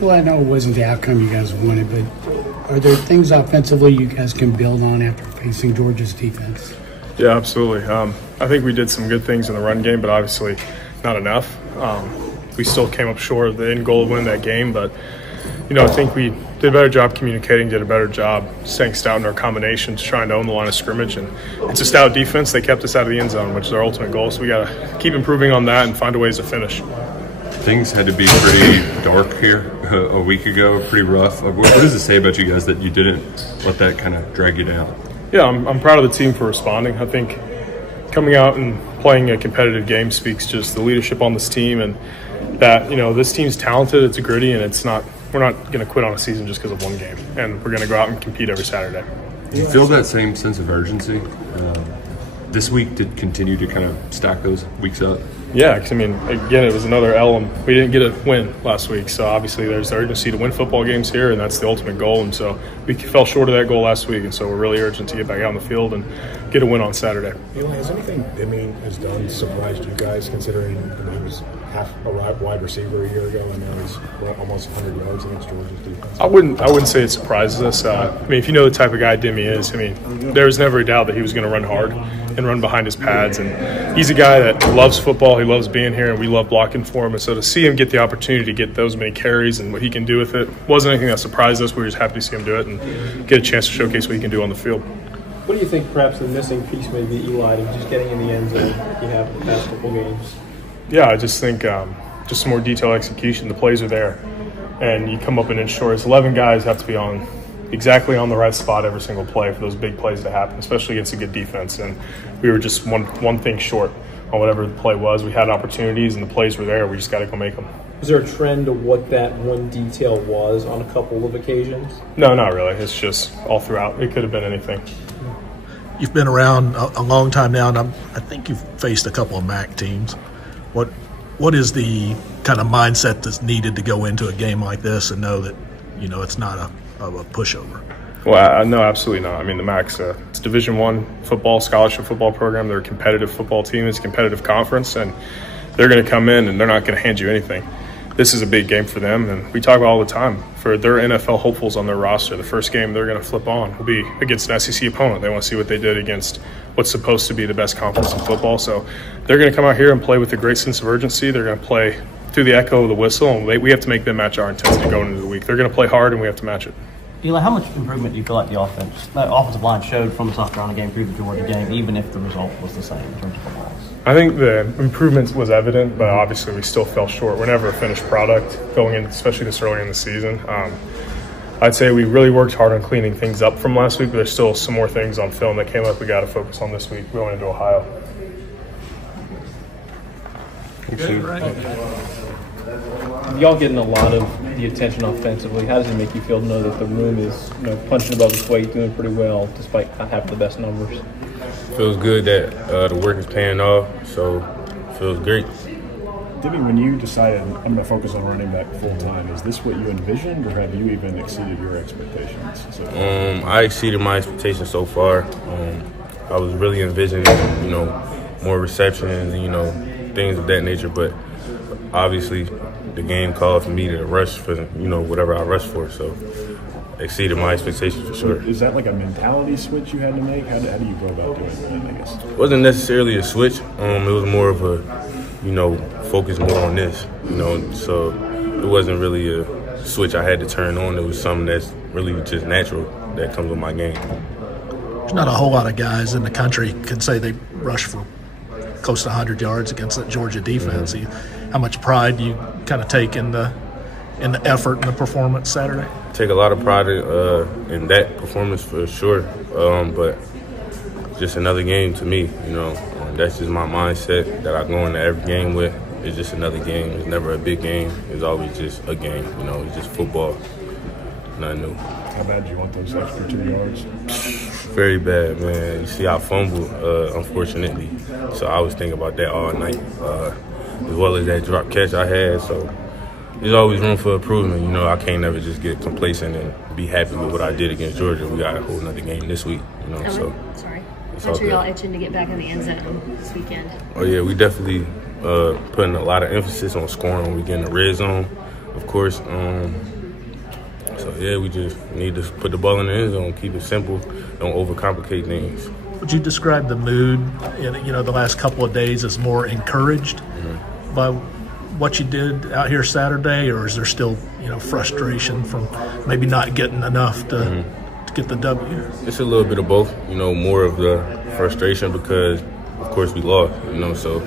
Well, I know it wasn't the outcome you guys wanted, but are there things offensively you guys can build on after facing Georgia's defense? Yeah, absolutely. I think we did some good things in the run game, but obviously not enough. We still came up short of the end goal to win that game, but I think we did a better job communicating, did a better job staying stout in our combinations, trying to own the line of scrimmage. And it's a stout defense. They kept us out of the end zone, which is our ultimate goal. So we got to keep improving on that and find ways to finish. Things had to be pretty dark here a week ago, pretty rough. What does it say about you guys that you didn't let that kind of drag you down? Yeah, I'm proud of the team for responding. I think coming out and playing a competitive game speaks just the leadership on this team and that, this team's talented, it's gritty, and we're not going to quit on a season just because of one game. And we're going to go out and compete every Saturday. Do you feel that same sense of urgency this week to continue to kind of stack those weeks up? Yeah, because, again, it was another L, and we didn't get a win last week. So, obviously, there's the urgency to win football games here, and that's the ultimate goal. And so we fell short of that goal last week, and so we're really urgent to get back out on the field and get a win on Saturday. Eli, has anything Demie has done surprised you guys, considering he was half a wide receiver a year ago and now he's almost 100 yards against Georgia's defense? I wouldn't say it surprises us. If you know the type of guy Demie is, there was never a doubt that he was going to run hard and run behind his pads. And he's a guy that loves football. He loves being here, and we love blocking for him. And so to see him get the opportunity to get those many carries and what he can do with it wasn't anything that surprised us. We were just happy to see him do it and get a chance to showcase what he can do on the field. What do you think perhaps the missing piece may be, Eli, to just getting in the end zone you have the past couple games? Yeah, I just think just some more detailed execution. The plays are there, and you come up an inch short. It's 11 guys have to be exactly on the right spot every single play for those big plays to happen, especially against a good defense. And we were just one thing short on whatever the play was. We had opportunities, and the plays were there. We just got to go make them. Is there a trend of what that one detail was on a couple of occasions? No, not really. It's just all throughout. It could have been anything. You've been around a long time now, and I think you've faced a couple of MAC teams. What is the kind of mindset that's needed to go into a game like this and know that it's not a pushover? Well, no, absolutely not. The MAC's it's Division I football, scholarship football program. They're a competitive football team. It's a competitive conference, and they're going to come in and they're not going to hand you anything. This is a big game for them, and we talk about all the time. For their NFL hopefuls on their roster, the first game they're going to flip on will be against an SEC opponent. They want to see what they did against what's supposed to be the best conference in football. So they're going to come out here and play with a great sense of urgency. They're going to play through the echo of the whistle, and we have to make them match our intensity going into the week. They're going to play hard, and we have to match it. Eli, how much improvement do you feel like the offensive line showed from the South Carolina game through the Georgia game, even if the result was the same in terms of the loss? I think the improvement was evident, but obviously we still fell short. We're never a finished product going in, especially this early in the season. I'd say we really worked hard on cleaning things up from last week, but there's still some more things on film that came up we got to focus on this week going into Ohio. Y'all getting a lot of the attention offensively. How does it make you feel to know that the room is punching above its weight, doing pretty well despite not having the best numbers? Feels good that the work is paying off, so feels great. Demie, when you decided I'm going to focus on running back full time, is this what you envisioned, or have you even exceeded your expectations? I exceeded my expectations so far. I was really envisioning, more receptions and things of that nature, but obviously the game called for me to rush for whatever I rushed for, so exceeded my expectations for sure. Is that like a mentality switch you had to make? How do you go about doing that, I guess? It wasn't necessarily a switch. It was more of a, focus more on this, so it wasn't really a switch I had to turn on. It was something that's really just natural that comes with my game. There's not a whole lot of guys in the country can say they rush for close to 100 yards against that Georgia defense. Mm-hmm. How much pride do you kind of take in the effort and the performance Saturday? Take a lot of pride in that performance for sure, but just another game to me. That's just my mindset that I go into every game with. It's just another game. It's never a big game. It's always just a game. It's just football. Nothing new. How bad do you want those extra 2 yards? Very bad, man. You see, I fumbled, unfortunately. So I was thinking about that all night, as well as that drop catch I had. So there's always room for improvement. I can't never just get complacent and be happy with what I did against Georgia. We got a whole nother game this week, so. Sorry. I'm sure y'all itching to get back in the end zone this weekend. Oh, yeah, we definitely putting a lot of emphasis on scoring when we get in the red zone. of course. So, yeah, we just need to put the ball in the end zone, keep it simple, don't overcomplicate things. Would you describe the mood in the last couple of days as more encouraged by what you did out here Saturday, or is there still frustration from maybe not getting enough to get the W? It's a little bit of both. More of the frustration because, of course, we lost. So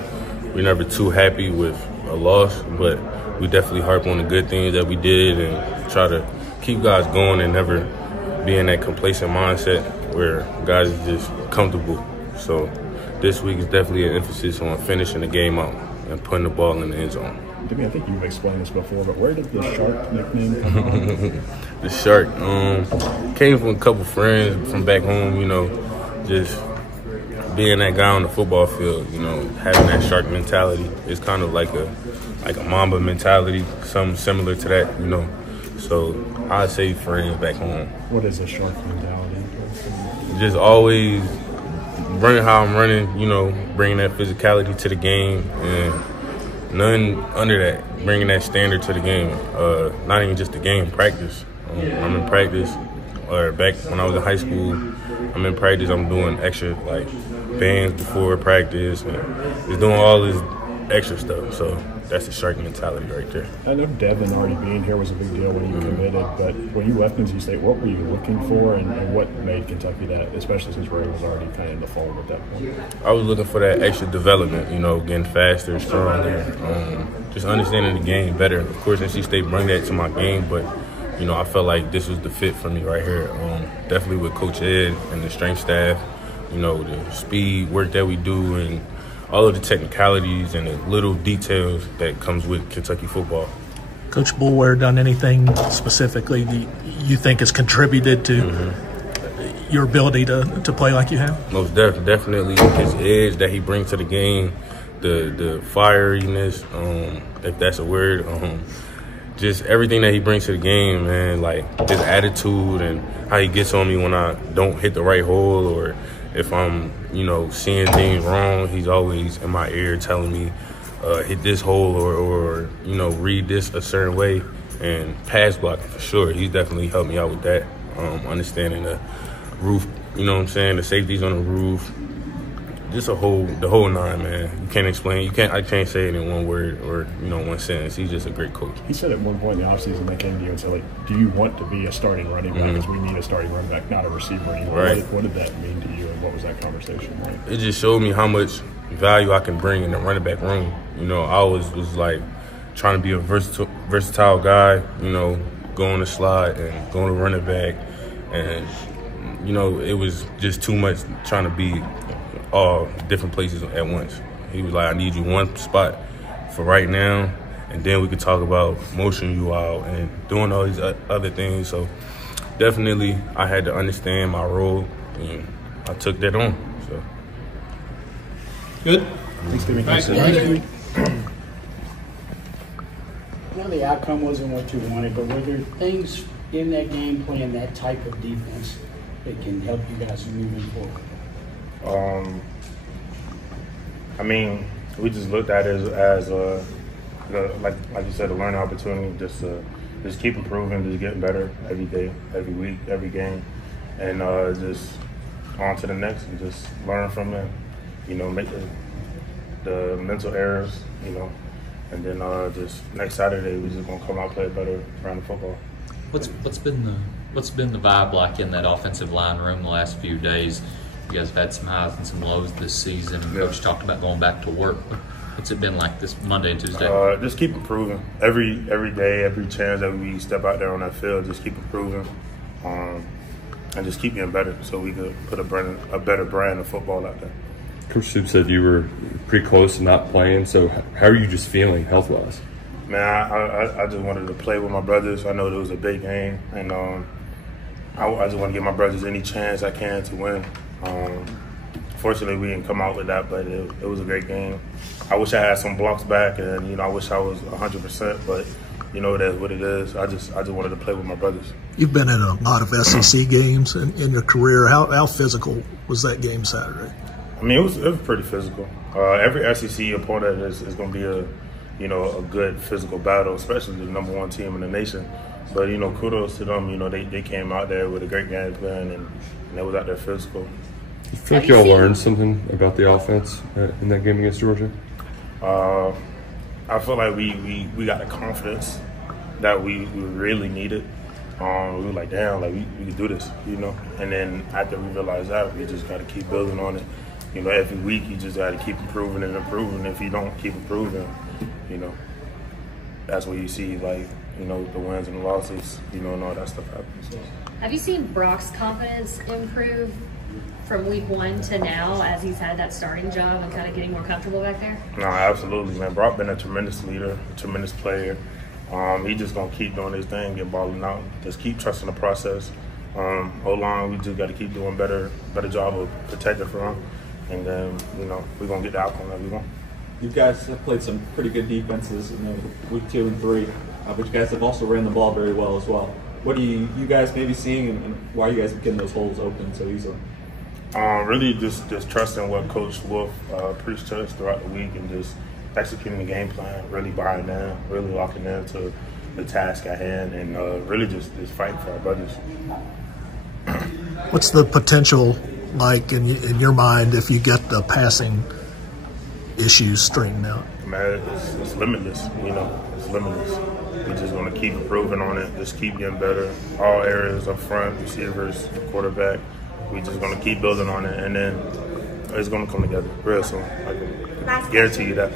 we're never too happy with a loss, but we definitely harp on the good things that we did and try to keep guys going and never be in that complacent mindset where guys are just comfortable. So this week is definitely an emphasis on finishing the game out and putting the ball in the end zone. Demie, I think you've explained this before, but where did the Shark nickname come from? The Shark came from a couple friends from back home, just being that guy on the football field, having that shark mentality. It's kind of like a Mamba mentality, something similar to that, So I'd say friends back home. What is a shark mentality? Just always running how I'm running, bringing that physicality to the game and none under that, bringing that standard to the game. Not even just the game, practice. I'm in practice, or back when I was in high school, I'm in practice, I'm doing extra, bands before practice, and just doing all this extra stuff. So that's the Shark mentality right there. I know Devin already being here was a big deal when you committed, but when you left NC State, what were you looking for and what made Kentucky that, especially since Ray was already kind of in the fold at that point? I was looking for that extra development, getting faster, stronger, just understanding the game better. Of course, NC State brought that to my game, but I felt like this was the fit for me right here. Definitely with Coach Ed and the strength staff, the speed work that we do and all of the technicalities and the little details that comes with Kentucky football. Coach Boulware done anything specifically you think has contributed to your ability to play like you have? Most definitely his edge that he brings to the game, the fieriness, if that's a word, just everything that he brings to the game, man, like his attitude and how he gets on me when I don't hit the right hole or if I'm, seeing things wrong, he's always in my ear telling me, hit this hole or read this a certain way and pass blocking for sure. He's definitely helped me out with that, understanding the roof, the safeties on the roof. Just the whole nine, man. You can't explain. I can't say it in one word or one sentence. He's just a great coach. He said at one point in the offseason they came to you and said, do you want to be a starting running back? Because we need a starting running back, not a receiver anymore. Right. What did that mean to you, and what was that conversation like? It just showed me how much value I can bring in the running back room. I always was like trying to be a versatile guy. Going to slot and going to running back, and it was just too much trying to be all different places at once. He was like, I need you one spot for right now, and then we could talk about motion you out and doing all these other things. So definitely I had to understand my role, and I took that on. So good. Thanks, Demie. The outcome wasn't what you wanted, but were there things in that game playing that type of defense that can help you guys moving forward? We just looked at it as like you said, a learning opportunity. Just keep improving, just getting better every day, every week, every game, and just on to the next and just learn from it. Make the mental errors, and then just next Saturday we just gonna come out and play better around the football. What's been the vibe like in that offensive line room the last few days? You guys have had some highs and some lows this season. Coach talked about going back to work. What's it been like this Monday and Tuesday? Just keep improving. Every day, every chance that we step out there on that field, just keep improving, and just keep getting better so we could put a better brand of football out there. Coach Soup said you were pretty close to not playing, so how are you just feeling health-wise? Man, I just wanted to play with my brothers. I know it was a big game, and I just want to give my brothers any chance I can to win. Fortunately, we didn't come out with that, but it was a great game. I wish I had some blocks back, and I wish I was 100%, but that's what it is. I just wanted to play with my brothers. You've been in a lot of SEC games in your career. How physical was that game Saturday? It was pretty physical. Every SEC opponent is going to be you know, a good physical battle, especially the #1 team in the nation. But, you know, kudos to them. You know, they came out there with a great game plan, and they was out there physical. You feel like y'all learned something about the offense in that game against Georgia? I feel like we got the confidence that we really needed. We were like, damn, like we can do this, you know. And then after we realized that, we just got to keep building on it. You know, every week you just got to keep improving and improving. If you don't keep improving, you know, that's where you see, like, you know, the wins and the losses, you know, and all that stuff happens. So. Have you seen Brock's confidence improve from week 1 to now as he's had that starting job and kind of getting more comfortable back there? No, absolutely, man. Brock been a tremendous leader, a tremendous player. He just gonna keep doing his thing, get balling out. Just keep trusting the process. O-line, we just got to keep doing better job of protecting from him, and then, you know, we're gonna get the outcome that we want. You guys have played some pretty good defenses, you know, week 2 and 3, but you guys have also ran the ball very well as well. What are you guys maybe seeing, and why are you guys getting those holes open so easily? Really just trusting what Coach Wolf preached to us throughout the week, and just executing the game plan, really buying in, really locking into the task at hand, and really just fighting for our buddies. What's the potential like in your mind if you get the passing issues straightened out? Man, it's limitless, you know, it's limitless. We're just going to keep improving on it, just keep getting better. All areas up front, receivers, quarterback, we're just going to keep building on it, and then it's going to come together real soon. I can guarantee you that.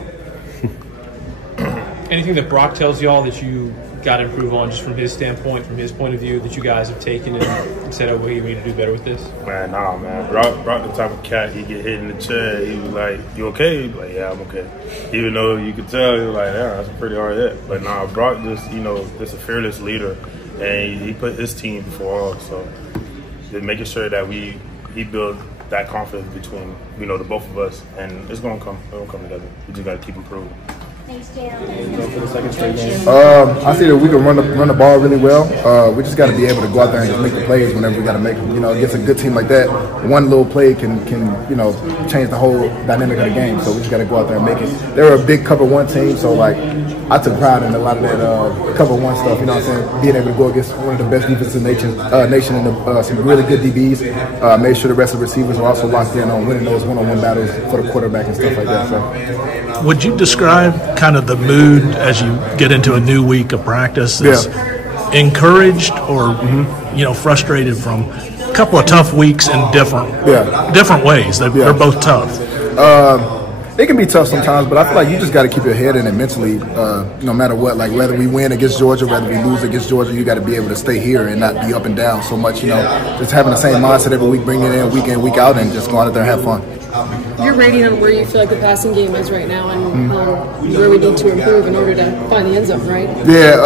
Anything that Brock tells y'all that you got to improve on just from his standpoint, from his point of view, that you guys have taken and said, oh, we need to do better with this? Man, nah, man. Brock the type of cat, he get hit in the chair, he was like, you okay? He was like, yeah, I'm okay. Even though you could tell, he was like, yeah, that's a pretty hard hit. But nah, Brock just, you know, just a fearless leader, and he put his team before all. So just making sure that he build that confidence between, you know, the both of us, and it's gonna come together. We just gotta keep improving. Thanks, Gerald. I see that we can run the ball really well. We just got to be able to go out there and just make the plays whenever we got to make them. You know, against a good team like that, one little play can you know, change the whole dynamic of the game. So we just got to go out there and make it. They were a big cover 1 team, so like I took pride in a lot of that cover 1 stuff. You know what I'm saying? Being able to go against one of the best defenses in the nation and some really good DBs. Made sure the rest of the receivers were also locked in on winning those one-on-one battles for the quarterback and stuff like that. So. Would you describe kind of the mood as you get into a new week of practice as encouraged or you know, frustrated from a couple of tough weeks in different ways? They're both tough. It can be tough sometimes, but I feel like you just got to keep your head in it mentally, no matter what. Like whether we win against Georgia, whether we lose against Georgia, you got to be able to stay here and not be up and down so much. You know, just having the same mindset every week, bringing it in week out, and just going out there and have fun. Your rating on where you feel like the passing game is right now, and where we need to improve in order to find the end zone, right? Yeah.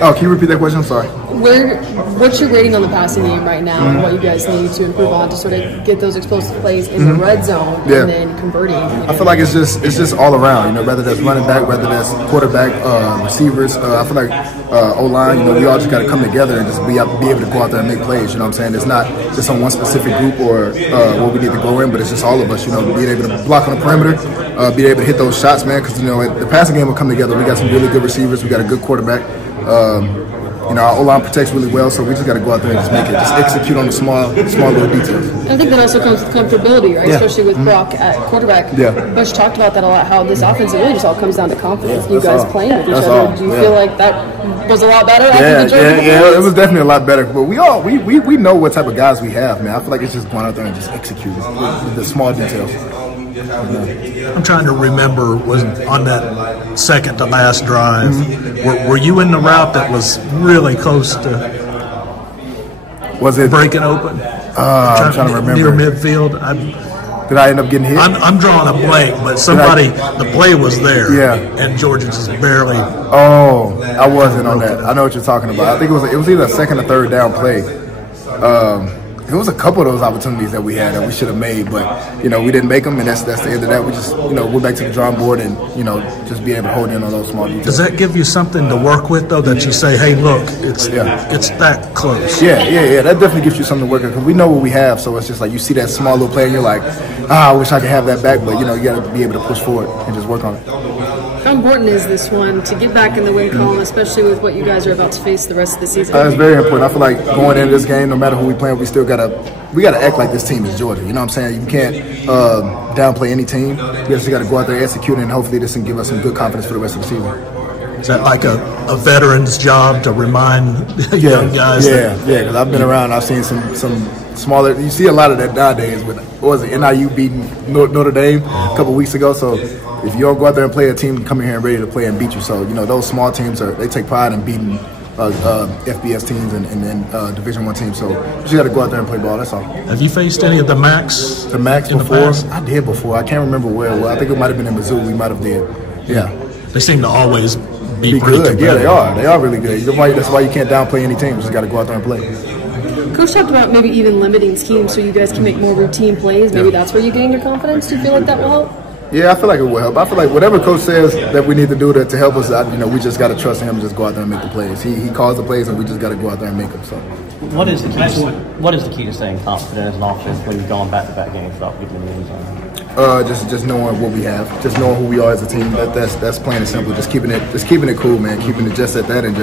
Oh, can you repeat that question? I'm sorry. What's your rating on the passing game right now, and what you guys need to improve on to sort of get those explosive plays in the red zone and then converting? I feel like it's just all around. You know, whether that's running back, whether that's quarterback, receivers. I feel like O-line. You know, we all just got to come together and just be able to go out there and make plays. You know what I'm saying? It's not just on one specific group or what we need to go in, but it's just all of us. You know, being able to block on the perimeter, being able to hit those shots, man. Because you know, the passing game will come together. We got some really good receivers. We got a good quarterback. You know, our O-line protects really well, so we just got to go out there and just make it, just execute on the small little details. I think that also comes with comfortability, right? Especially with Brock at quarterback. Bush talked about that a lot, how this offense really just all comes down to confidence. You guys playing with each other. Do you feel like that was a lot better after the Georgia Yeah, it was definitely a lot better. But we know what type of guys we have, man. I feel like it's just going out there and just executing the small details. I'm trying to remember, was on that second to last drive, were you in the route that was really close to breaking open? I'm trying to remember. Near midfield? Did I end up getting hit? I'm drawing a blank, but the play was there. And Georgia just barely. Oh, I wasn't on that. I know what you're talking about. I think it was either a second or third down play. There was a couple of those opportunities that we had that we should have made, but you know, we didn't make them, and that's the end of that. We just, you know, went back to the drawing board and, you know, just be able to hold in on those small details. Does that give you something to work with, though, that you say, hey, look, it's that close? Yeah. That definitely gives you something to work with because we know what we have. So it's just like you see that small little play and you're like, I wish I could have that back, but you know, you got to be able to push forward and just work on it. How important is this one to get back in the win column, especially with what you guys are about to face the rest of the season? It's very important. I feel like going into this game, no matter who we play, we gotta act like this team is Georgia. You know what I'm saying? You can't downplay any team. We just got to go out there, execute, and hopefully this can give us some good confidence for the rest of the season. Is that like a veteran's job to remind young guys? Yeah, because I've been around. I've seen some smaller. You see a lot of that nowadays. What was it? NIU beating Notre Dame a couple weeks ago. So if you don't go out there and play, a team come in here and ready to play and beat you. So those small teams they take pride in beating FBS teams and Division I teams. So you just got to go out there and play ball. That's all. Have you faced any of the Macs? The Macs before? I did before. I can't remember where. Well, I think it might have been in Missouri. We might have did. Yeah. They seem to always be pretty good. Yeah, they are. They are really good. That's why you can't downplay any team. You just got to go out there and play. Coach talked about maybe even limiting schemes so you guys can make more routine plays. Maybe that's where you gain your confidence. Do you feel like that will help? Yeah, I feel like it will help. I feel like whatever coach says that we need to do to help us, we just got to trust him and just go out there and make the plays. He calls the plays, and we just got to go out there and make them. So, what is the key to staying confident as an offense when you've gone back-to-back games without getting in the end zone? Just knowing what we have, just knowing who we are as a team. That's plain and simple. Just keeping it cool, man. Keeping it just at that, and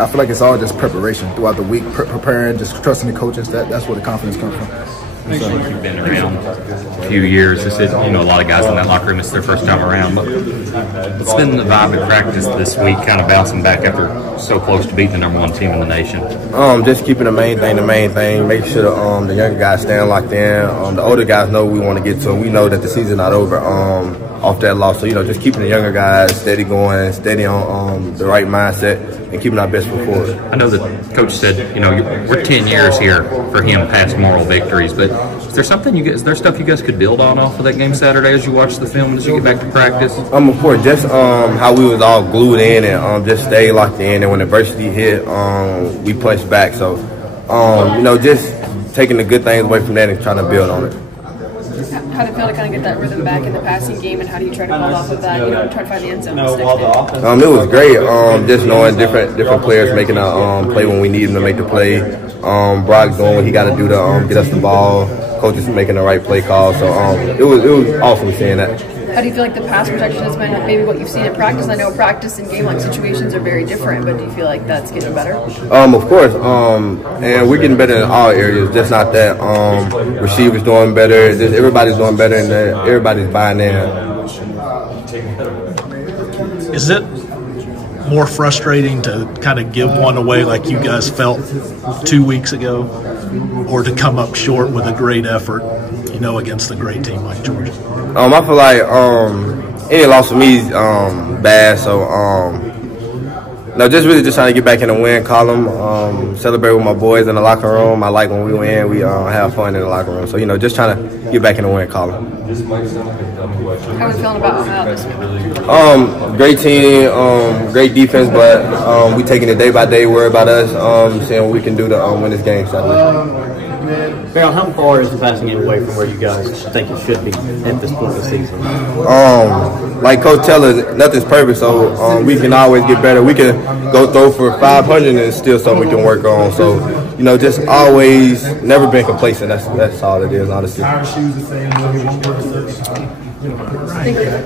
I feel like it's all just preparation throughout the week, preparing, just trusting the coaches. That's where the confidence comes from. So you've been around a few years. This is, a lot of guys in that locker room, it's their first time around. But it's been the vibe of practice this week, kind of bouncing back after so close to beating the #1 team in the nation. Just keeping the main thing, making sure the younger guys stand locked in. The older guys know we want to get to them. We know that the season's not over off that loss. So, just keeping the younger guys steady going, steady on the right mindset, and keeping our best foot forward. I know that Coach said, we're 10 years here for him past moral victories, but is there stuff you guys could build on off of that game Saturday as you watch the film and as you get back to practice? Of course, just how we was all glued in and just stay locked in, and when adversity hit, we punched back. So, just taking the good things away from that and trying to build on it. How did it feel to kind of get that rhythm back in the passing game, and how do you try to build off of that, try to find the end zone? It was great, just knowing different players making a play when we need them to make the play. Brock doing what he got to do to get us the ball. Coaches making the right play call. So it was awesome seeing that. How do you feel like the pass protection has been maybe what you've seen in practice? I know practice and game-like situations are very different, but do you feel like that's getting better? Of course, and we're getting better in all areas, just not that. Receivers doing better, just everybody's doing better, and everybody's buying in. Is it more frustrating to kind of give one away like you guys felt 2 weeks ago, or to come up short with a great effort, against a great team like Georgia? I feel like any loss for me is bad, so just really trying to get back in the win column, celebrate with my boys in the locker room. I like when we win, we have fun in the locker room. So, just trying to get back in the win column. How are you feeling about this week? Great team, great defense, but we taking it day by day, worry about us, seeing what we can do to win this game Saturday. Gerald, how far is the passing game away from where you guys think it should be at this point of the season? Like Coach tells us, nothing's perfect, so we can always get better. We can go throw for 500 and it's still something we can work on. So, just always, never been complacent. That's all it is, honestly. Thank you.